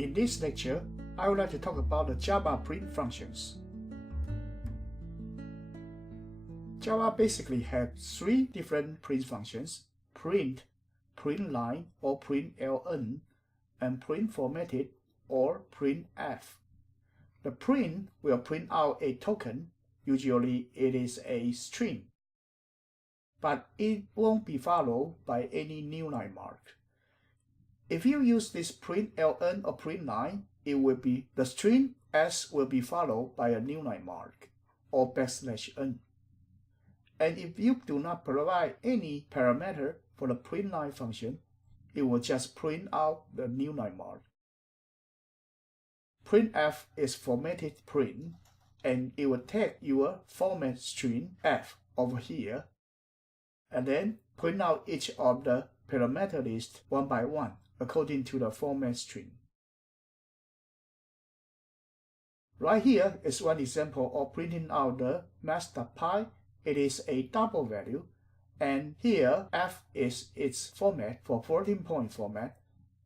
In this lecture, I would like to talk about the Java print functions. Java basically has three different print functions: print, printline or println, and print formatted or printf. The print will print out a token, usually it is a string, but it won't be followed by any new line mark. If you use this println or printline, it will be the string s will be followed by a new line mark or \n. And if you do not provide any parameter for the printline function, it will just print out the new line mark. Printf is formatted print, and it will take your format string f over here, and then print out each of the parameter list one by one according to the format string. Right here is one example of printing out the master pi. It is a double value, and here f is its format for 14-point format,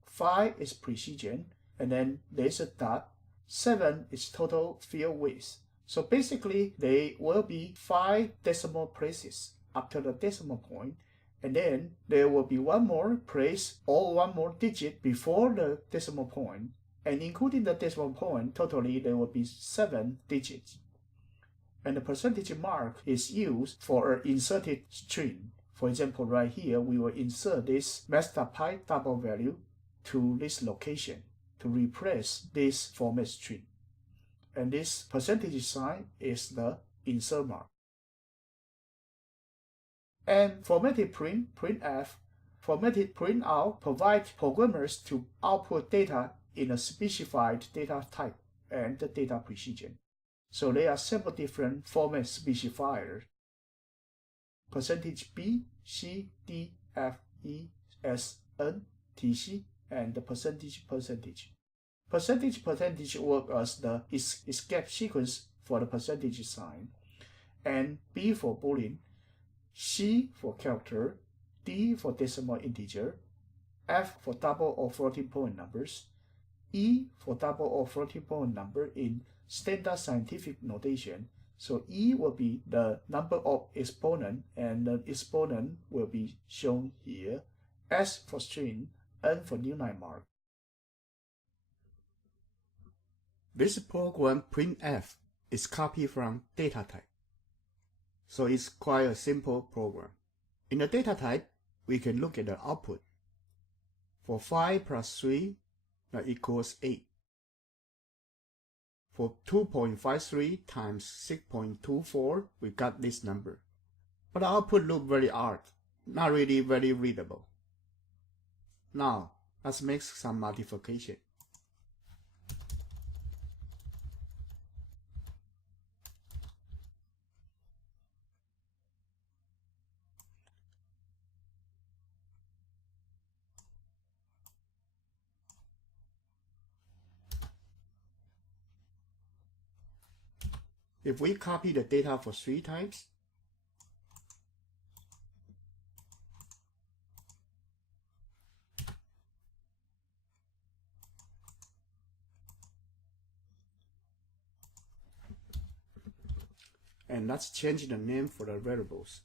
5 is precision, and then there's a dot, 7 is total field width. So basically there will be 5 decimal places after the decimal point, and then there will be one more place or one more digit before the decimal point, and including the decimal point, totally there will be 7 digits. And the percentage mark is used for an inserted string. For example, right here, we will insert this master pi double value to this location to replace this format string. And this percentage sign is the insert mark. And formatted print, printf, formatted printout provides programmers to output data in a specified data type and the data precision. So there are several different format specifiers: %B, C, D, F, E, S, N, TC, and the percentage. Percentage work as the escape sequence for the percentage sign, and B for boolean, C for character, D for decimal integer, F for double or floating-point numbers, E for double or floating-point number in standard scientific notation. So E will be the number of exponent, and the exponent will be shown here. S for string, N for new line mark. This program printf is copied from data type, so it's quite a simple program. In the data type, we can look at the output. For 5 plus 3, that equals 8. For 2.53 times 6.24, we got this number. But the output looks very odd, not really very readable. Now, let's make some modification. If we copy the data for 3 times, and let's change the name for the variables.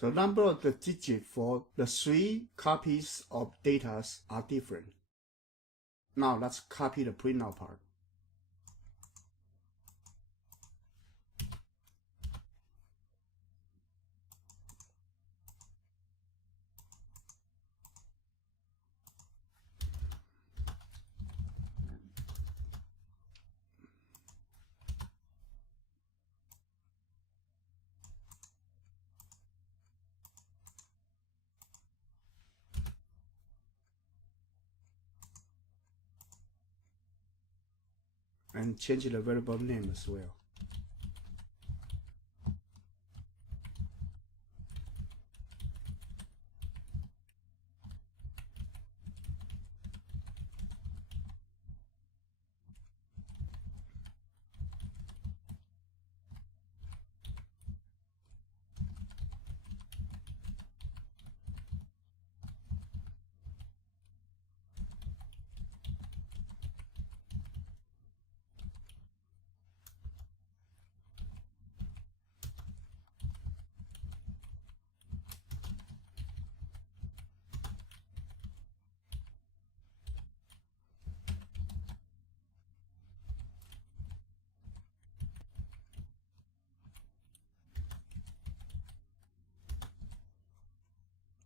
The number of the digits for the 3 copies of data are different. Now let's copy the printout part. and change the variable name as well.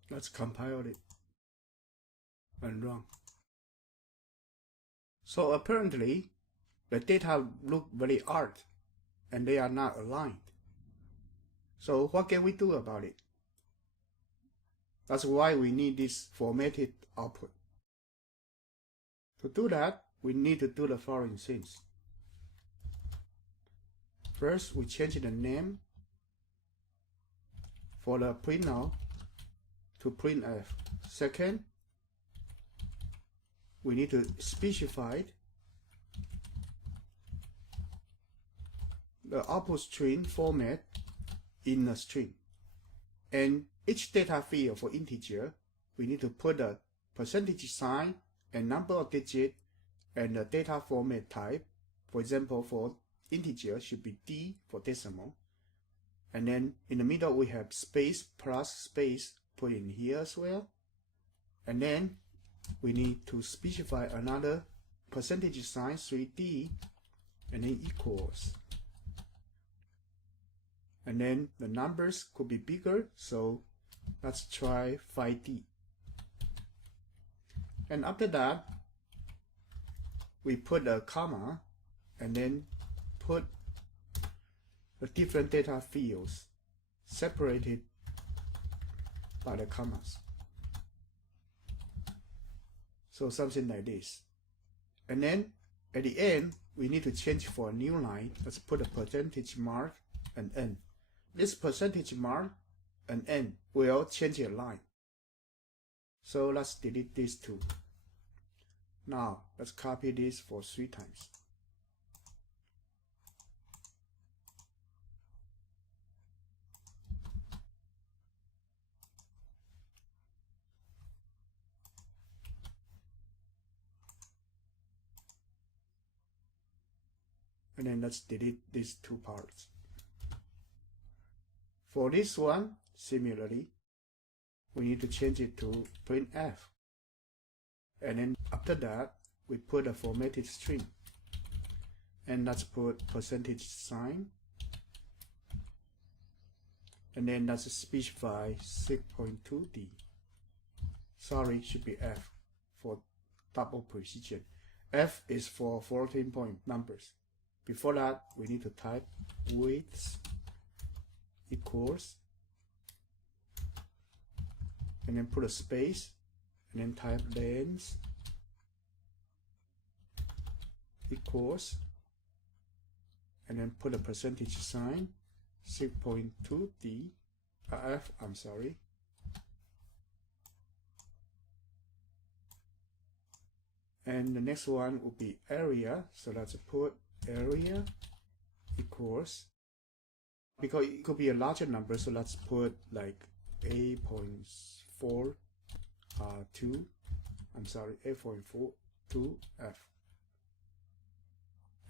Let's compile it and run. So apparently, the data look very odd and they are not aligned. So what can we do about it? That's why we need this formatted output. To do that, we need to do the following things. First, we change the name for the printout to printf. Second, we need to specify the output string format in a string. And each data field for integer, we need to put a percentage sign and number of digits and the data format type. For example, for integer should be D for decimal. And then in the middle we have space plus space put in here as well. And then we need to specify another percentage sign 3D and then equals. And then the numbers could be bigger, so let's try 5D. And after that, we put a comma and then put the different data fields separated by the commas. So something like this. And then at the end, we need to change for a new line. Let's put a percentage mark and N. This percentage mark and N will change a line. So let's delete these two. Now let's copy this for 3 times. And then let's delete these 2 parts. For this one, similarly, we need to change it to printf. And then after that, we put a formatted string. And let's put percentage sign. And then let's specify 6.2D. Sorry, should be F for double precision. F is for 14-point numbers. Before that, we need to type width equals, and then put a space, and then type length equals, and then put a percentage sign 6.2D F, I'm sorry. And the next one will be area, so let's put area equals, because it could be a larger number, so let's put like 8.42, I'm sorry, 8.42 F.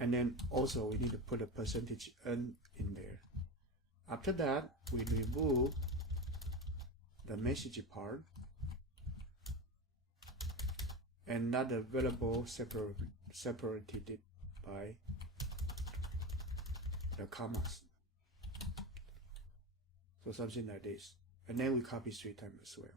And then also we need to put a percentage N in there. After that, we remove the message part and not the variable separated by the commas. So something like this. And then we copy 3 times as well.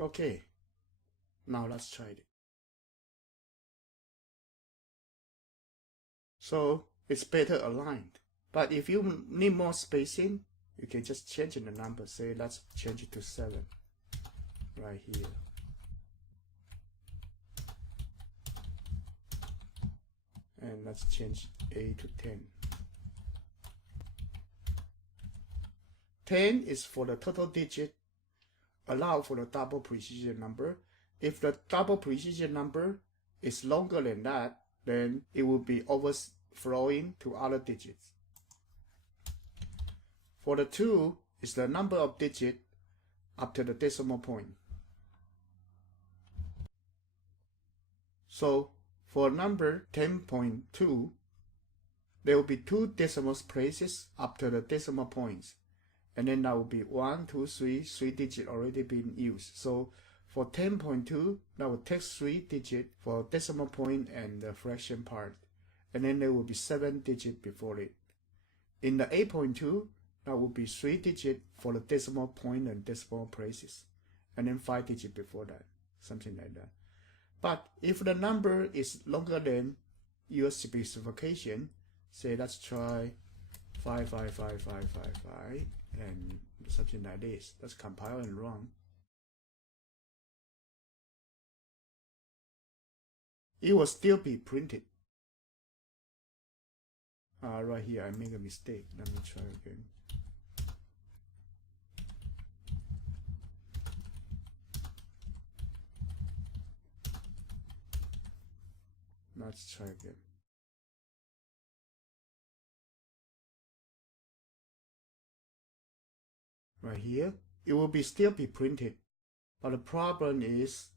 Okay, now let's try it. So it's better aligned. But if you need more spacing, you can just change the number. Say let's change it to 7 right here. And let's change A to 10. 10 is for the total digit, allow for the double precision number. If the double precision number is longer than that, then it will be overflowing to other digits. For the 2 is the number of digits after the decimal point. So for number 10.2, there will be 2 decimal places after the decimal points. And then that will be 1, 2, 3 digits already been used. So for 10.2, that will take 3 digits for decimal point and the fraction part. And then there will be 7 digits before it. In the 8.2, that will be 3 digits for the decimal point and decimal places. And then 5 digits before that. Something like that. But if the number is longer than your specification, say let's try 55555 and something like this. Let's compile and run. It will still be printed. Right here I make a mistake. Let me try again. Let's try again. Right here, it will still be printed, but the problem is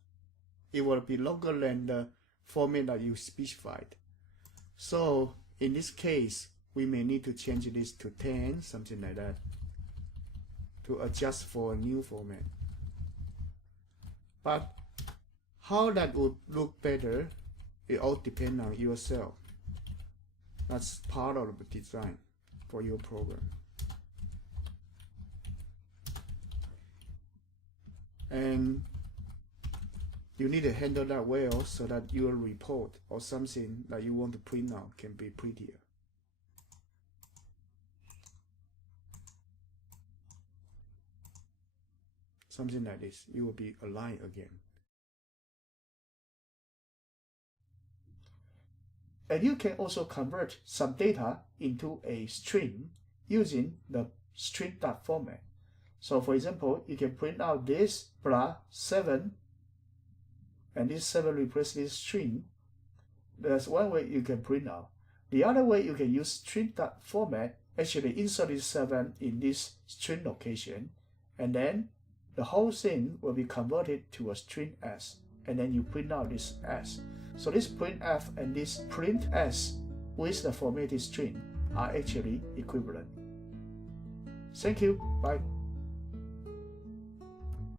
it will be longer than the format that you specified. So in this case, we may need to change this to 10, something like that, to adjust for a new format. But how that would look better, it all depends on yourself. That's part of the design for your program. And you need to handle that well so that your report or something that you want to print out can be prettier. Something like this, it will be aligned again. And you can also convert some data into a string using the string.format format. So for example, you can print out this plus 7, and this 7 replaces this string. That's one way you can print out. The other way you can use string.format format, actually insert this 7 in this string location, and then the whole thing will be converted to a string s, and then you print out this s. So this printf and this print s with the formatted string are actually equivalent. Thank you. Bye.